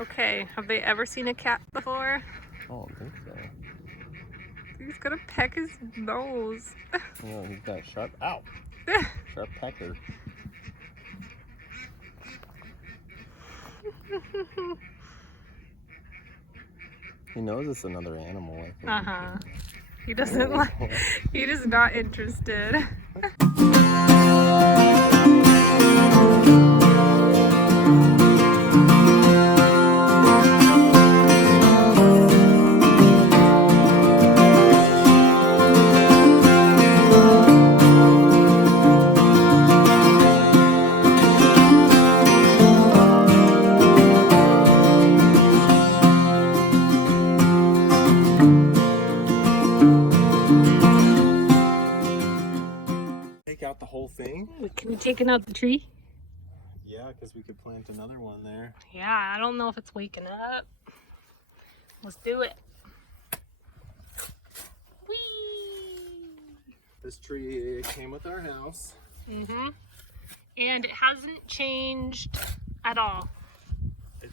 Okay, have they ever seen a cat before? I don't think so. He's gonna peck his nose. No, he's got sharp, ow, sharp pecker. He knows it's another animal, I think. Uh-huh. He doesn't like, he is not interested. Take out the whole thing? Can we take out the tree? Yeah, because we could plant another one there. Yeah, I don't know if it's waking up. Let's do it. Whee! This tree came with our house. Mm-hmm. And it hasn't changed at all. It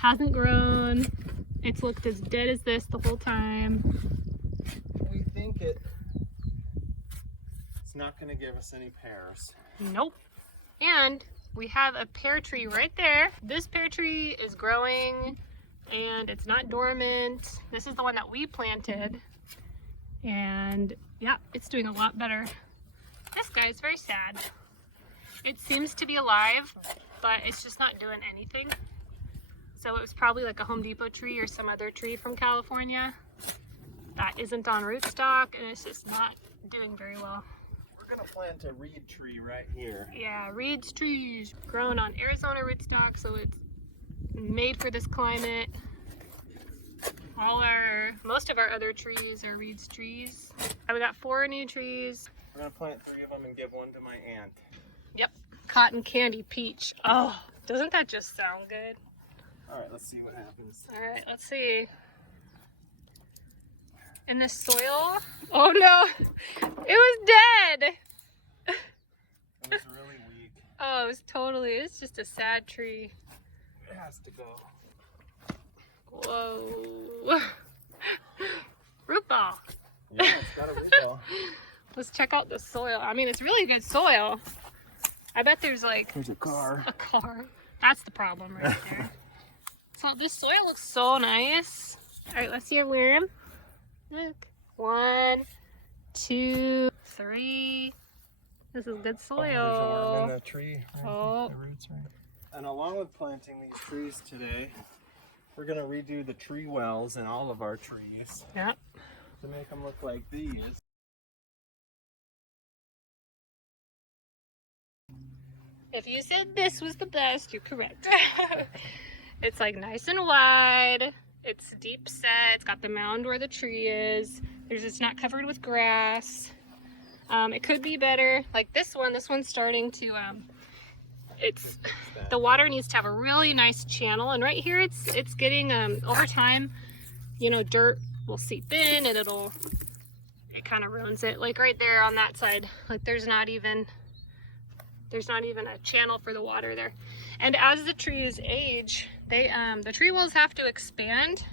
Hasn't grown. It's looked as dead as this the whole time. We think it's not going to give us any pears. Nope. And we have a pear tree right there. This pear tree is growing and it's not dormant. This is the one that we planted. And yeah, it's doing a lot better. This guy is very sad. It seems to be alive, but it's just not doing anything. So it was probably like a Home Depot tree or some other tree from California that isn't on rootstock, and it's just not doing very well. We're going to plant a reed tree right here. Yeah, reed's trees grown on Arizona rootstock, so it's made for this climate. Most of our other trees are reed's trees. We got 4 new trees. We're going to plant 3 of them and give one to my aunt. Yep, cotton candy peach. Oh, doesn't that just sound good? All right, let's see what happens. All right, let's see. In this soil, oh no, it was dead. It was really weak. Oh, it's just a sad tree. It has to go. Whoa. Root ball. Yeah, it's got a root ball. Let's check out the soil. I mean, it's really good soil. I bet there's like There's a car. a car. That's the problem right there. So this soil looks so nice. All right, let's see your worm. Look. 1, 2, 3. This is good soil. Oh, there's a worm in the tree. Right? Oh. The roots, right? And along with planting these trees today, we're going to redo the tree wells in all of our trees. Yep. To make them look like these. If you said this was the best, you're correct. It's like nice and wide. It's deep set. It's got the mound where the tree is. It's not covered with grass. It could be better. Like this one's starting to, the water needs to have a really nice channel. And right here, it's getting, over time, you know, dirt will seep in and it kind of ruins it. Like right there on that side, like there's not even a channel for the water there. And as the trees age, the tree wells have to expand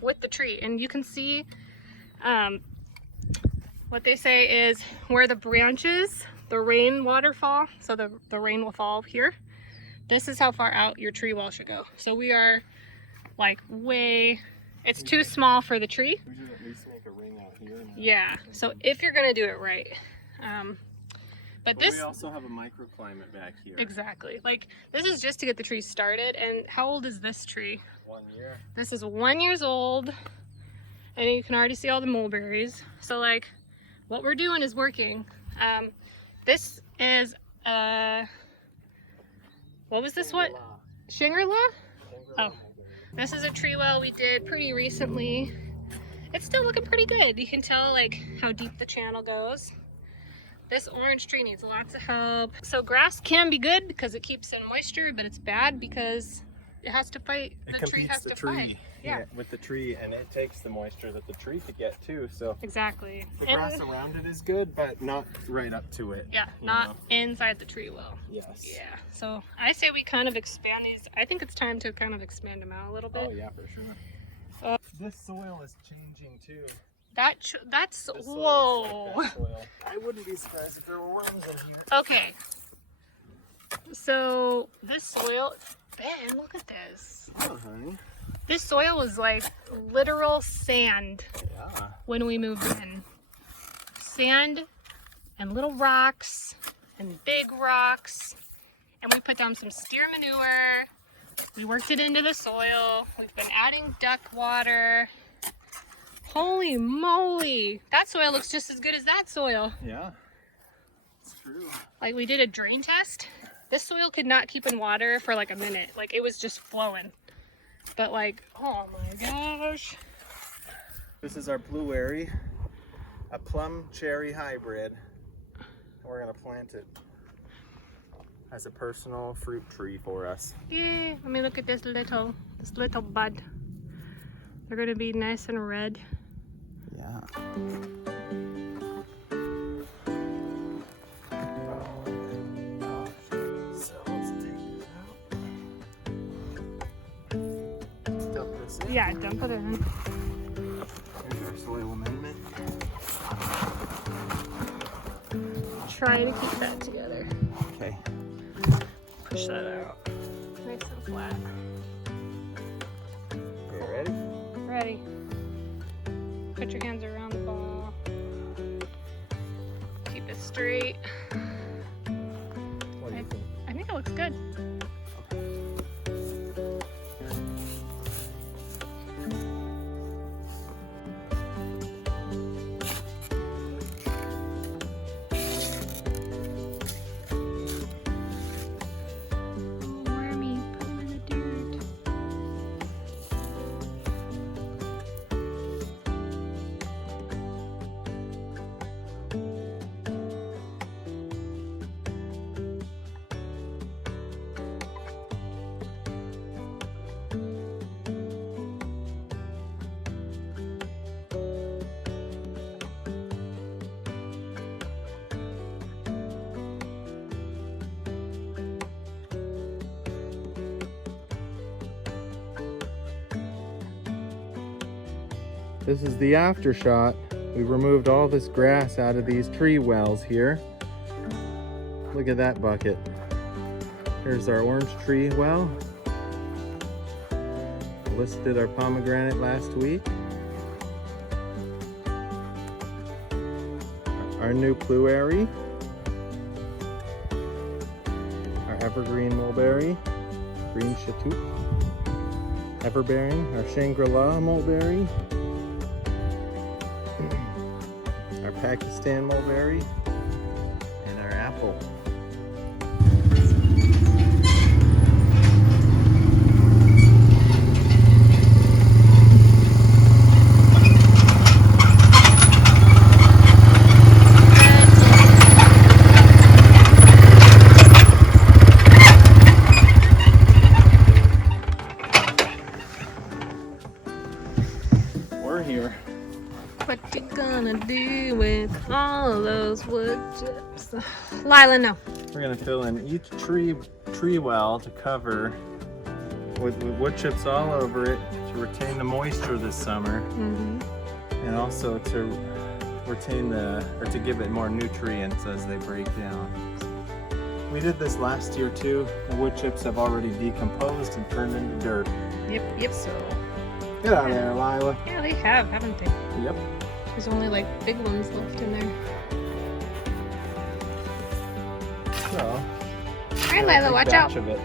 with the tree. And you can see what they say is where the branches, the rain waterfall, so the rain will fall here. This is how far out your tree well should go. So we are like it's too small for the tree. We should at least make a ring out here. Yeah, so if you're gonna do it right. But we also have a microclimate back here. Exactly. Like this is just to get the tree started. And how old is this tree? 1 year. This is 1 year old, and you can already see all the mulberries. So like, what we're doing is working. This is what was this one? Shangri-La? Oh, this is a tree well we did pretty recently. It's still looking pretty good. You can tell like how deep the channel goes. This orange tree needs lots of help. So grass can be good because it keeps in moisture, but it's bad because it has to fight. The tree has to fight. Yeah. with the tree, and it takes the moisture that the tree could get too. So Exactly. the grass around it is good, but not right up to it. Yeah, not inside the tree well. Yes. Yeah. So I say we kind of expand these. I think it's time to kind of expand them out a little bit. Oh yeah, for sure. This soil is changing too. That's This soil whoa. is like that soil. I wouldn't be surprised if there were worms in here. Okay. So this soil, Ben, look at this. Oh, honey. This soil was like literal sand Yeah. when we moved in. Sand and little rocks and big rocks. And we put down some steer manure. We worked it into the soil. We've been adding duck water. Holy moly. That soil looks just as good as that soil. Yeah. It's true. Like we did a drain test. This soil could not keep in water for like a minute. Like it was just flowing. But like, oh my gosh. This is our blueberry, a plum cherry hybrid. We're gonna plant it as a personal fruit tree for us. Yeah, let me look at this little bud. They're gonna be nice and red. Yeah. So let's take this out. Dump this in. Yeah, dump it in. Here's our soil amendment. Try to keep that together. Okay. Push that out. Nice and flat. Okay, ready? Ready. Put your hands around the ball. Keep it straight. What do you think? I think it looks good. Wormy, pull in the dirt. This is the after shot. We removed all this grass out of these tree wells here. Look at that bucket. Here's our orange tree well. Listed our pomegranate last week. Our new blueberry. Our evergreen mulberry. Green chatouk. Everbearing. Our Shangri-La mulberry. Our Pakistan mulberry, and our apple. We're here. What you gonna do with all those wood chips? Lila, no. We're gonna fill in each tree well to cover with wood chips all over it to retain the moisture this summer, and also to retain to give it more nutrients as they break down. We did this last year too. The wood chips have already decomposed and turned into dirt. Yep. So Get out of there, Lila. yeah, they have, haven't they? Yep. There's only like big ones left in there. So, All right, Lila, watch out. Of it.